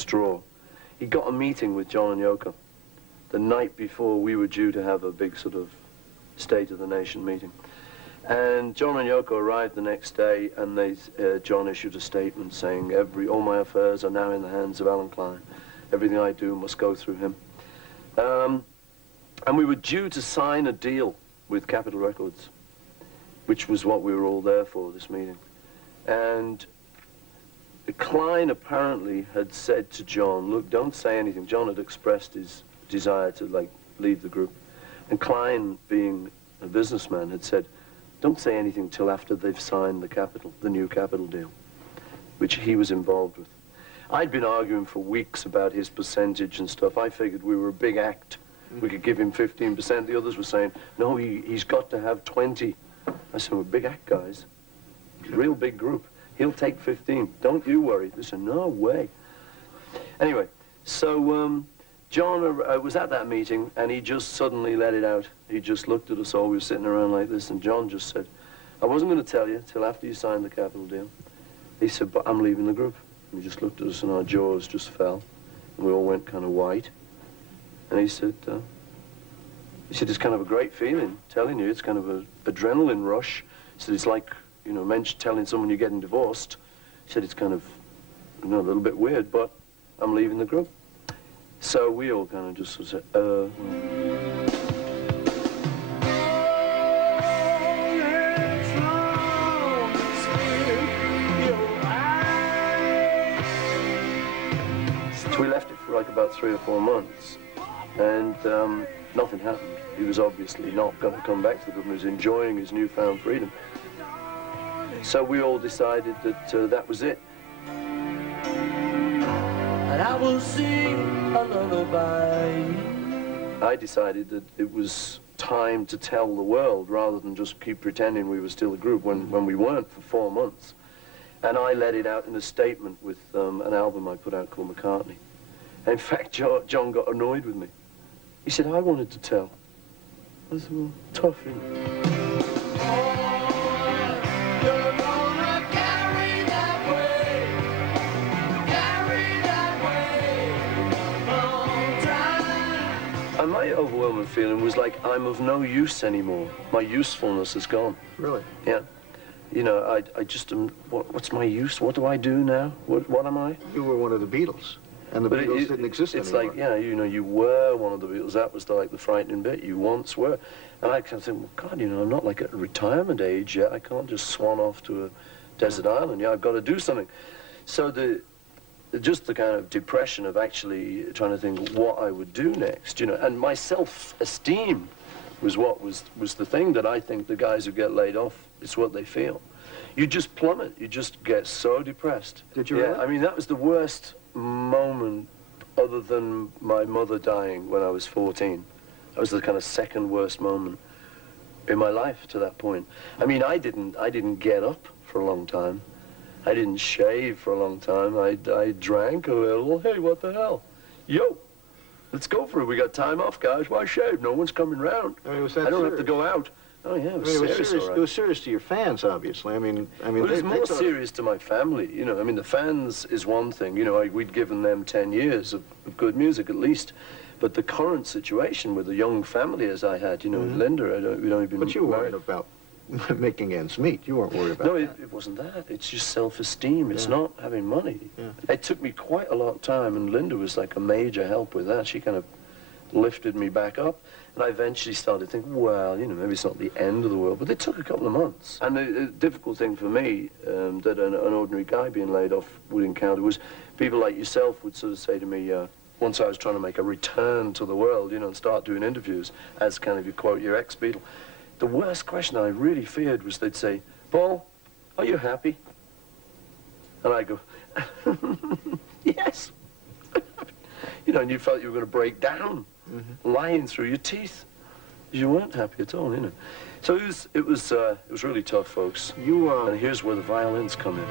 straw. He got a meeting with John and Yoko the night before we were due to have a big sort of State of the Nation meeting. And John and Yoko arrived the next day, and John issued a statement saying, all my affairs are now in the hands of Alan Klein. Everything I do must go through him. And we were due to sign a deal with Capitol Records, which was what we were all there for, this meeting. And Klein apparently had said to John, look, don't say anything. John had expressed his desire to, like, leave the group. And Klein, being a businessman, had said, don't say anything till after they've signed the new Capitol deal, which he was involved with. I'd been arguing for weeks about his percentage and stuff. I figured we were a big act. We could give him 15%. The others were saying, no, he's got to have 20. I said, we're a big act, guys. Real big group. He'll take 15. Don't you worry. They said, no way. Anyway, so John was at that meeting, and he just suddenly let it out. He just looked at us all. We were sitting around like this, and John just said, I wasn't going to tell you till after you signed the Capitol deal. He said, but I'm leaving the group. And he just looked at us, and our jaws just fell, and we all went kind of white. And he said, it's kind of a great feeling, telling you. It's kind of an adrenaline rush. He said, it's like, you know, telling someone you're getting divorced. He said, it's kind of, you know, a little bit weird, but I'm leaving the group. So we all kind of just said, So we left it for like about 3 or 4 months. And nothing happened. He was obviously not going to come back to the group. He was enjoying his newfound freedom. So we all decided that that was it. And I will sing a lullaby. I decided that it was time to tell the world rather than just keep pretending we were still a group when we weren't for 4 months. And I let it out in a statement with an album I put out called McCartney. And in fact, John got annoyed with me. He said, I wanted to tell. I said, well, tough, isn't it? You're gonna carry that way, long time. And my overwhelming feeling was like, I'm of no use anymore. My usefulness is gone. Really? Yeah. You know, I just am, what's my use? What do I do now? What am I? You were one of the Beatles. And the Beatles didn't exist anymore. It's like, yeah, you know, you were one of the Beatles. That was the frightening bit. You once were. And I kind of think, well, God, you know, I'm not like at retirement age yet. I can't just swan off to a desert island. Yeah, I've got to do something. So just the kind of depression of actually trying to think what I would do next, you know, and my self-esteem was what was the thing that I think the guys who get laid off, it's what they feel. You just plummet. You just get so depressed. Did you Yeah, really? I mean, that was the worst moment other than my mother dying when I was 14. That was the kind of second worst moment in my life to that point. I mean, I didn't get up for a long time. I didn't shave for a long time. I drank a little. Hey, what the hell? Yo, let's go for it. We got time off, guys. Why shave? No one's coming round. I mean, was that I don't serious? have to go out. Oh, yeah, it was serious, all right. It was serious to your fans, obviously. I mean, Well, it was more serious to my family, you know. I mean, the fans is one thing, you know. We'd given them 10 years of good music at least. But the current situation with a young family as I had, you know, with Linda, we'd only been But you married. weren't about making ends meet. You weren't worried about No, that. it wasn't that. It's just self-esteem. It's Yeah. not having money. Yeah. It took me quite a lot of time, and Linda was like a major help with that. She kind of lifted me back up, and I eventually started thinking, well, you know, maybe it's not the end of the world, but it took a couple of months. And the difficult thing for me that an ordinary guy being laid off would encounter was people like yourself would sort of say to me, once I was trying to make a return to the world, you know, and start doing interviews as kind of, you quote, your ex-Beatle, the worst question I really feared was they'd say, Paul, are you happy? And I go, yes. You know, and you felt you were going to break down, lying through your teeth. You weren't happy at all, you know. So it was really tough, folks. And here's where the violins come in.